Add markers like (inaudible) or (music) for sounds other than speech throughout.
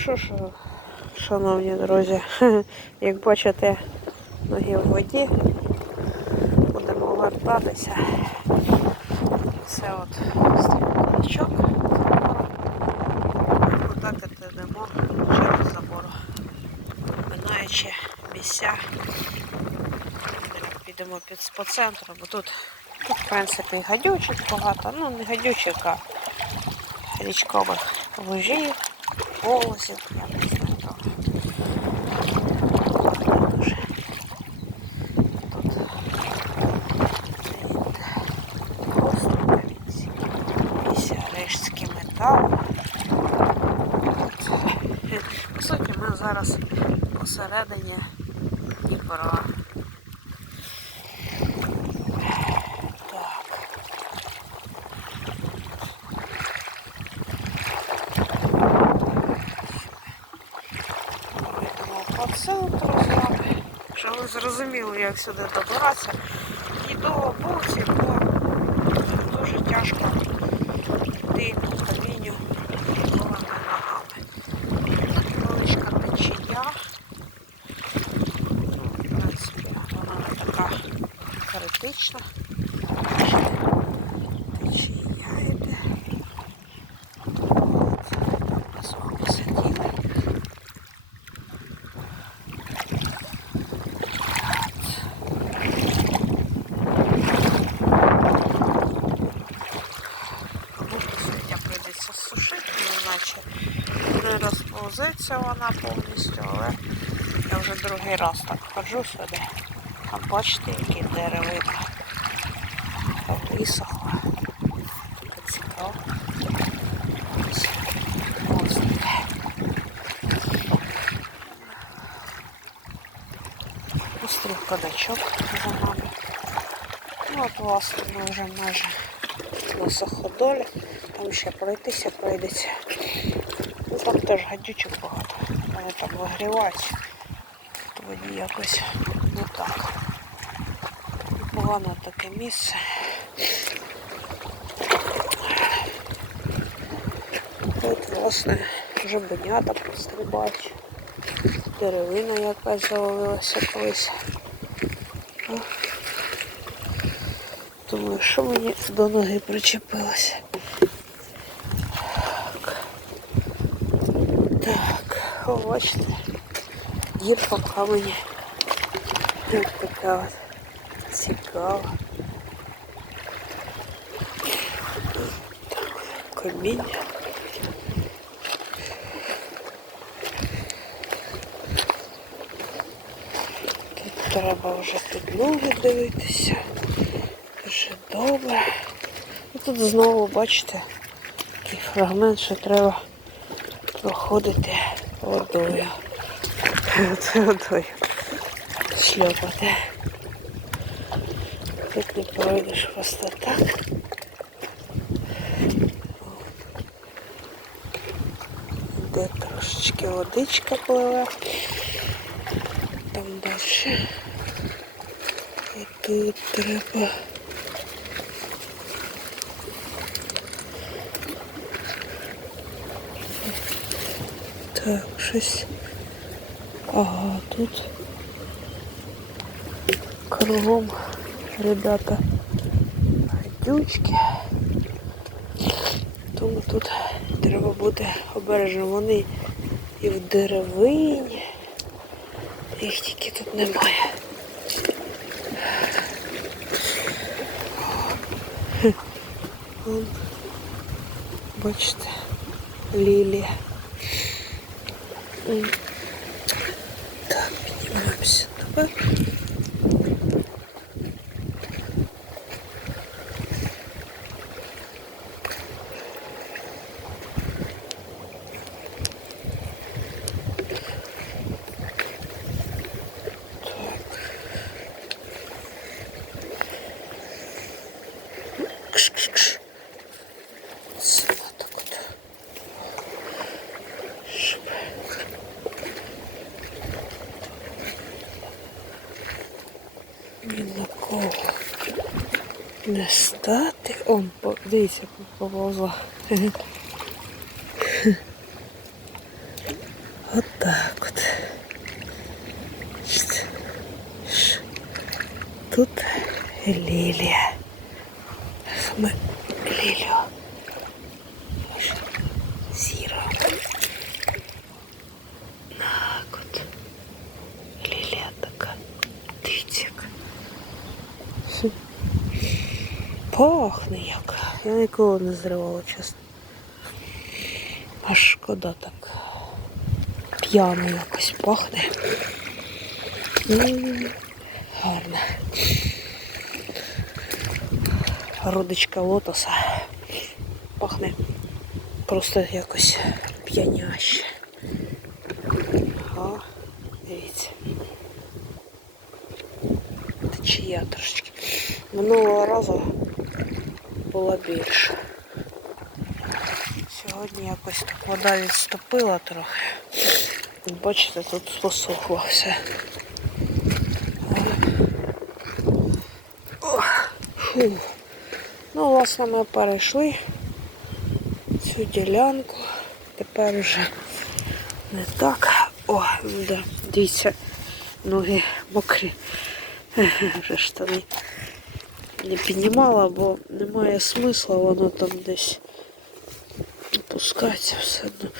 що ж, шановні друзі, (laughs) як бачите, ноги в воді, будемо вертатися. Це от стрілочок. Отак от йдемо через забор, минаючи місця. Підемо під по центру, бо тут, тут в принципі, гадючок багато, ну не гадючок, а річкових лужів, волосів, я не там. Дуже. Тут від острова, від сіарештський метал. По суті, ми зараз посередині Дніпра. Так. Йдемо по центру з. Щоб ви зрозуміли, як сюди добиратися. І до вулиці бо дуже тяжко йти по камінню голими ногами. Тут невеличка течія. Ну, в принципі, вона не така критична. Течія йде. От, там ми з вами сиділи. Кабушку сьогодні прийдеться сушити, ну, наче не розповзеться вона повністю, але я вже другий раз так ходжу сюди. А бачите, які деревина висохла. Таке цікаво. Ось мостик. Кадачок за нами. Ну от власне ми вже майже на суходолі. Там ще пройтися прийдеться. Ну там теж гадючок багато. Вони там вигрівають. В воді якось не так. Погано таке місце. Тут, власне, вже бенята пострибають. Деревина якась завалилася колись. Думаю, що мені до ноги причепилося. Так. Так, о, бачите, дір по камені. Ось така от цікава. Каміння. Тут треба вже під ноги дивитися. Дуже добре. І тут знову, бачите, такий фрагмент, що треба проходити водою. Це водою шльопати. Тут не пройдеш просто так. Де трошечки водичка пливе. Там далі. І тут треба. Так, щось. Ага, тут кругом ребята гадючки. Тому тут треба бути обережно. Вони і в деревині. Їх тільки тут немає. Вон, бачите, лілія. Так, піднімаємося наверх. не стати. Он, по- дивіться, поповзла. (laughs) От так от. Шт. Ш. Тут лілія. Саме Пахне як. Я ніколи не зривала, чесно. Аж шкода так. П'яно якось пахне. М, Гарно. Родичка лотоса. Пахне просто якось п'яняще. Ага, дивіться. Трошечки. Минулого разу було більше. Сьогодні якось так вода відступила трохи. Бачите, тут посохло все. Фу. Ну, власне, ми перейшли цю ділянку. Тепер вже не так. О, да, дивіться, ноги мокрі. Вже штани не піднімала, бо немає смисла, воно там десь опускається все одно.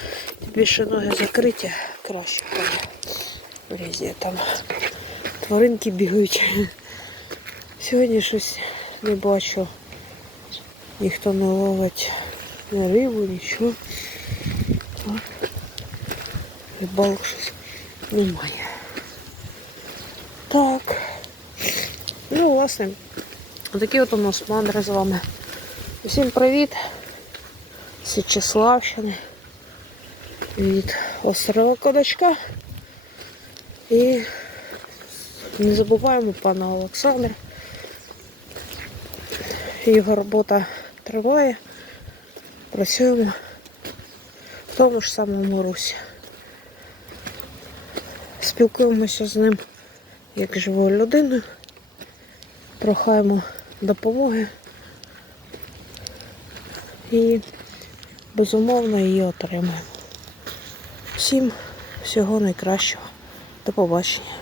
Більше ноги закриті, краще в. Там тваринки бігають. Сьогодні щось не бачу. Ніхто не ловить не рибу, нічого. Рибалок щось немає. Так. Ну, власне, отакі от у нас мандри з вами. Усім привіт! Січеславщини від острова Кодачка. І не забуваємо пана Олександра. Його робота триває. Працюємо в тому ж самому русі. Спілкуємося з ним як живою людиною. Прохаємо допомоги. І безумовно її отримаємо. Всім всього найкращого. До побачення.